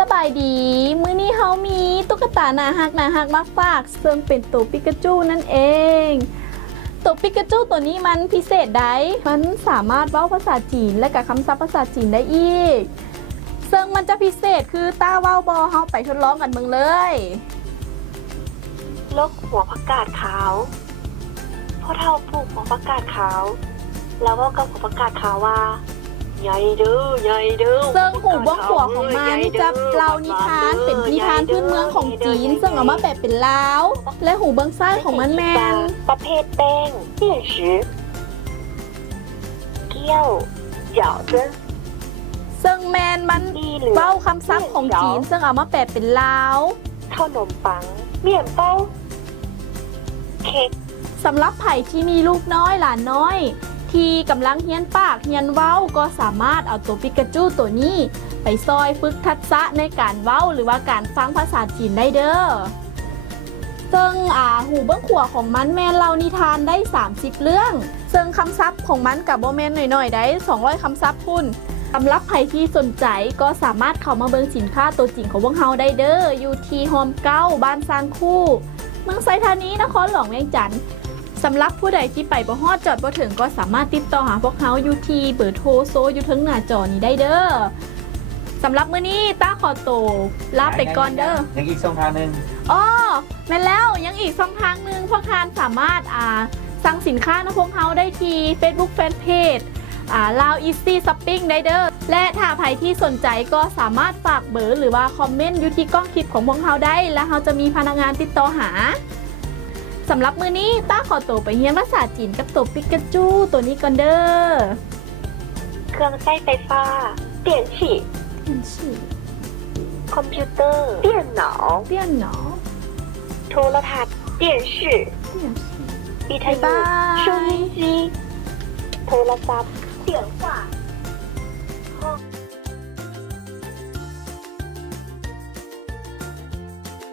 สบายดีมื้อนี้เฮามีตุ๊กตาน่าฮักมาฝากซึ่งเป็นตัวปิกาจูนั่นเองตัวปิกาจูตัวนี้มันพิเศษได้มันสามารถเว้าภาษาจีนและกับคำศัพท์ภาษาจีนได้อีกซึ่งมันจะพิเศษคือต้าเว้าบอเฮาไปทดลองกันเบิ่งเลยโลกหัวผักกาดขาวพ่อเฒ่าปลูกหัวผักกาดขาวแล้วว่ากับหัวผักกาดขาวว่าใหญ่เด้อใหญ่เด้อซึ่งหูบ้องขัวของมันจะเล่านิทานเป็นนิทานพื้นเมืองของจีนซึ่งเอามาแบบเป็นลาวและหูเบื้องซ้ายของมันแมนประเภทแป้งเตี้ยชือเกี้ยวเหยาเด้อซึ่งแมนมันเป้าคำศัพท์ของจีนซึ่งเอามาแปลเป็นลาวขนมปังเมี่ยนเป้าเค้กสำหรับไผ่ที่มีลูกน้อยหลานน้อยที่กำลังเฮียนปากเฮียนเว้าก็สามารถเอาตัวปิกาจูตัวนี้ไปซอยฝึกทักษะในการเว้าหรือว่าการฟังภาษาจีนได้เด้อซึ่งหูเบื้องขวาของมันแม่นเล่านิทานได้30เรื่องซึ่งคำศัพท์ของมันกับโบแมนหน่อยๆได้200คำศัพท์พุ่นสำหรับใครที่สนใจก็สามารถเข้ามาเบิ่งสินค้าตัวจริงของพวกเฮาได้เด้ออยู่ที่โฮมเก้าบ้านซางคู่เมืองไซธานีนครหลวงเวียงจันทร์สำหรับผู้ใดที่ไปบ่ฮอดจอดบ่ถึงก็สามารถติดต่อหาพวกเฮาอยู่ที่เบอร์โทรโซอยู่ทั้งหน้าจอนี้ได้เด้อสำหรับมื้อนี้ต้าขอตัวลาไปก่อนเด้อยังอีกช่องทางนึงอ้อแม่นแล้วยังอีกช่องทางนึงพวกทานสามารถสั่งสินค้านะพวกเฮาได้ที่ Facebook Fanpage Lao Easy Shopping ได้เด้อและถ้าใครที่สนใจก็สามารถฝากเบอร์หรือว่าคอมเมนต์อยู่ที่กล้องคลิปของพวกเฮาได้แล้วเฮาจะมีพนักงานติดต่อหาสำหรับมื้อนี้ต้าขอตัวไปเรียนภาษาจีนกับตัวปิกาจูตัวนี้ก่อนเด้อเครื่องใช้ไฟฟ้า电器คอมพิวเตอร์电脑โทรทัศน์电视วิทยุ收音机โทรศัพท์电话